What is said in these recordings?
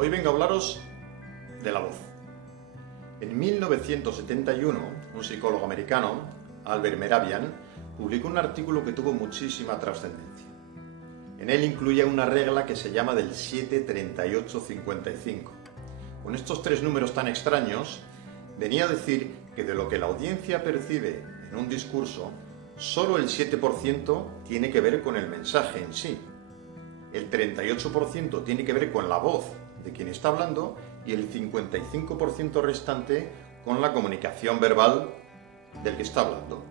Hoy vengo a hablaros de la voz. En 1971, un psicólogo americano, Albert Mehrabian, publicó un artículo que tuvo muchísima trascendencia. En él incluía una regla que se llama del 7-38-55. Con estos tres números tan extraños, venía a decir que de lo que la audiencia percibe en un discurso, solo el 7% tiene que ver con el mensaje en sí. El 38% tiene que ver con la voz de quien está hablando y el 55% restante con la comunicación verbal del que está hablando.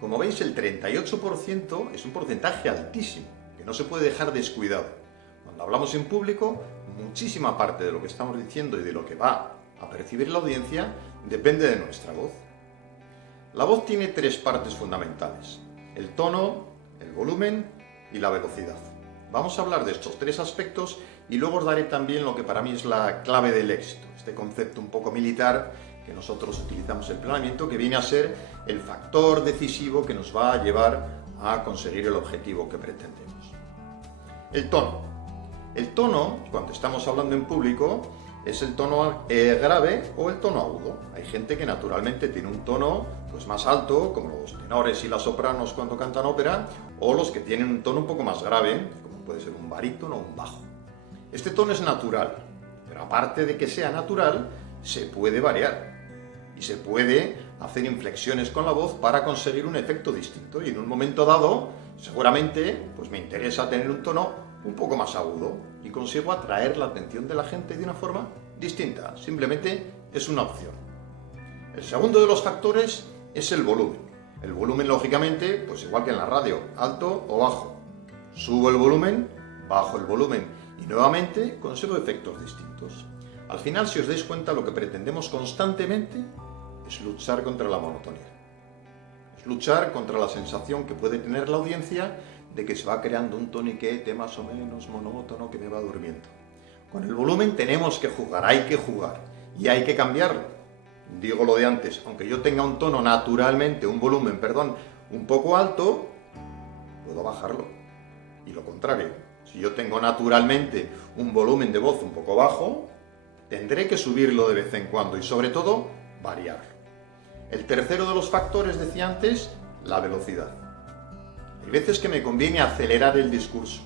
Como veis, el 38% es un porcentaje altísimo, que no se puede dejar descuidado. Cuando hablamos en público, muchísima parte de lo que estamos diciendo y de lo que va a percibir la audiencia depende de nuestra voz. La voz tiene tres partes fundamentales: el tono, el volumen y la velocidad. Vamos a hablar de estos tres aspectos y luego os daré también lo que para mí es la clave del éxito, este concepto un poco militar que nosotros utilizamos en planeamiento, que viene a ser el factor decisivo que nos va a llevar a conseguir el objetivo que pretendemos. El tono. El tono, cuando estamos hablando en público, es el tono grave o el tono agudo. Hay gente que naturalmente tiene un tono más alto, como los tenores y las sopranos cuando cantan ópera, o los que tienen un tono un poco más grave, como puede ser un barítono o un bajo. Este tono es natural, pero aparte de que sea natural, se puede variar y se puede hacer inflexiones con la voz para conseguir un efecto distinto. Y en un momento dado, seguramente, me interesa tener un tono un poco más agudo y consigo atraer la atención de la gente de una forma distinta. Simplemente es una opción. El segundo de los factores es el volumen. El volumen, lógicamente, igual que en la radio, alto o bajo. Subo el volumen, bajo el volumen y nuevamente consigo efectos distintos. Al final, si os dais cuenta, lo que pretendemos constantemente es luchar contra la monotonía. Es luchar contra la sensación que puede tener la audiencia de que se va creando un toniquete más o menos monótono que me va durmiendo. Con el volumen tenemos que jugar, hay que jugar y hay que cambiarlo. Digo lo de antes, aunque yo tenga un tono naturalmente, un poco alto, puedo bajarlo. Y lo contrario, si yo tengo naturalmente un volumen de voz un poco bajo, tendré que subirlo de vez en cuando y sobre todo variar. El tercero de los factores, decía antes, la velocidad. Hay veces que me conviene acelerar el discurso,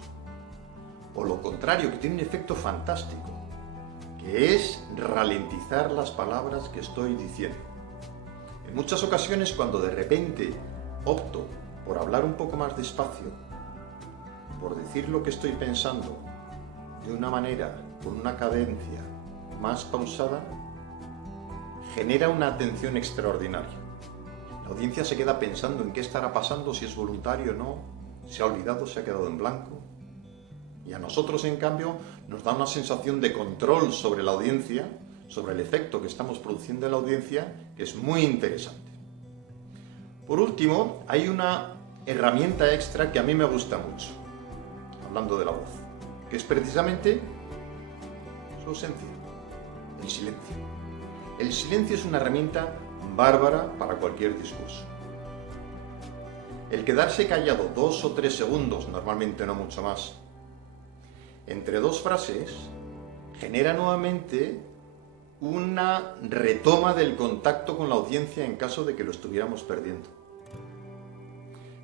o lo contrario, que tiene un efecto fantástico, que es ralentizar las palabras que estoy diciendo. En muchas ocasiones, cuando de repente opto por hablar un poco más despacio, por decir lo que estoy pensando de una manera, con una cadencia más pausada, genera una atención extraordinaria. La audiencia se queda pensando en qué estará pasando, si es voluntario o no, se ha olvidado, se ha quedado en blanco. Y a nosotros, en cambio, nos da una sensación de control sobre la audiencia, sobre el efecto que estamos produciendo en la audiencia, que es muy interesante. Por último, hay una herramienta extra que a mí me gusta mucho, hablando de la voz, que es precisamente su esencia, el silencio. El silencio es una herramienta bárbara para cualquier discurso. El quedarse callado 2 o 3 segundos, normalmente no mucho más, entre dos frases, genera nuevamente una retoma del contacto con la audiencia en caso de que lo estuviéramos perdiendo.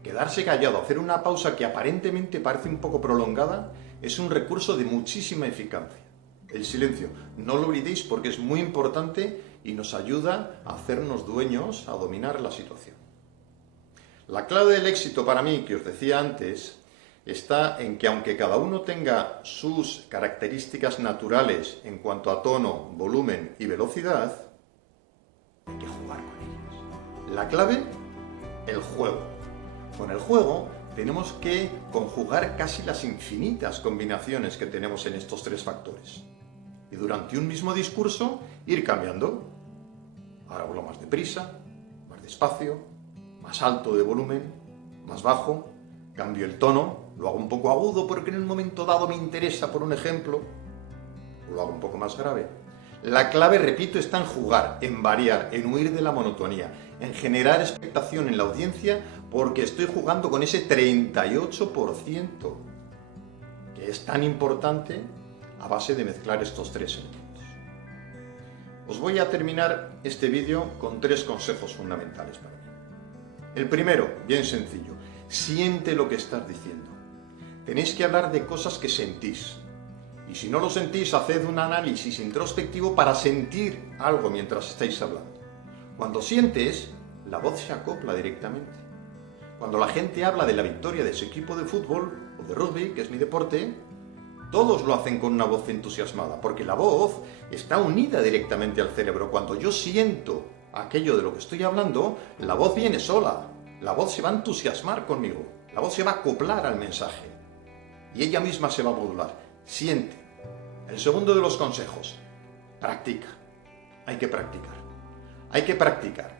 Quedarse callado, hacer una pausa que aparentemente parece un poco prolongada, es un recurso de muchísima eficacia. El silencio, no lo olvidéis porque es muy importante y nos ayuda a hacernos dueños, a dominar la situación. La clave del éxito para mí, que os decía antes, está en que aunque cada uno tenga sus características naturales en cuanto a tono, volumen y velocidad, hay que jugar con ellas. La clave, el juego. Con el juego tenemos que conjugar casi las infinitas combinaciones que tenemos en estos tres factores. Y durante un mismo discurso ir cambiando. Ahora hablo más deprisa, más despacio, más alto de volumen, más bajo, cambio el tono, lo hago un poco agudo porque en un momento dado me interesa, por un ejemplo, o lo hago un poco más grave. La clave, repito, está en jugar, en variar, en huir de la monotonía, en generar expectación en la audiencia porque estoy jugando con ese 38%, que es tan importante a base de mezclar estos tres elementos. Os voy a terminar este vídeo con 3 consejos fundamentales para mí. El primero, bien sencillo, siente lo que estás diciendo. Tenéis que hablar de cosas que sentís. Y si no lo sentís, haced un análisis introspectivo para sentir algo mientras estáis hablando. Cuando sientes, la voz se acopla directamente. Cuando la gente habla de la victoria de su equipo de fútbol o de rugby, que es mi deporte, todos lo hacen con una voz entusiasmada, porque la voz está unida directamente al cerebro. Cuando yo siento aquello de lo que estoy hablando, la voz viene sola. La voz se va a entusiasmar conmigo. La voz se va a acoplar al mensaje. Y ella misma se va a modular. Siente. El segundo de los consejos, practica. Hay que practicar. Hay que practicar.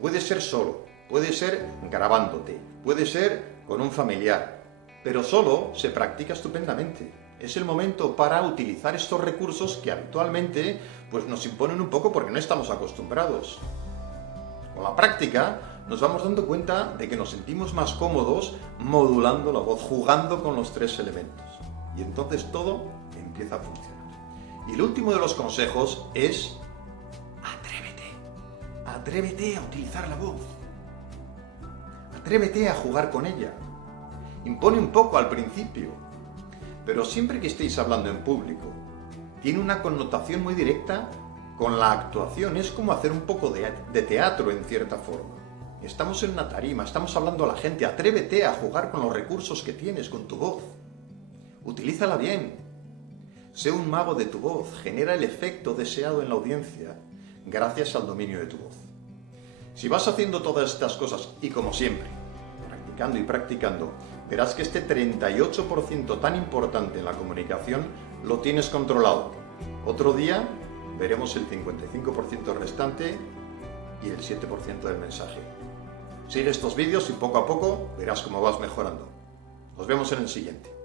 Puede ser solo, puede ser grabándote, puede ser con un familiar, pero solo se practica estupendamente. Es el momento para utilizar estos recursos que habitualmente pues, nos imponen un poco porque no estamos acostumbrados. Con la práctica nos vamos dando cuenta de que nos sentimos más cómodos modulando la voz, jugando con los 3 elementos. Y entonces todo empieza a funcionar. Y el último de los consejos es atrévete. Atrévete a utilizar la voz. Atrévete a jugar con ella. Impone un poco al principio. Pero siempre que estéis hablando en público, tiene una connotación muy directa con la actuación. Es como hacer un poco de teatro en cierta forma. Estamos en una tarima, estamos hablando a la gente. Atrévete a jugar con los recursos que tienes, con tu voz. Utilízala bien. Sé un mago de tu voz. Genera el efecto deseado en la audiencia gracias al dominio de tu voz. Si vas haciendo todas estas cosas, y como siempre, practicando y practicando, verás que este 38% tan importante en la comunicación lo tienes controlado. Otro día veremos el 55% restante y el 7% del mensaje. Sigue estos vídeos y poco a poco verás cómo vas mejorando. Nos vemos en el siguiente.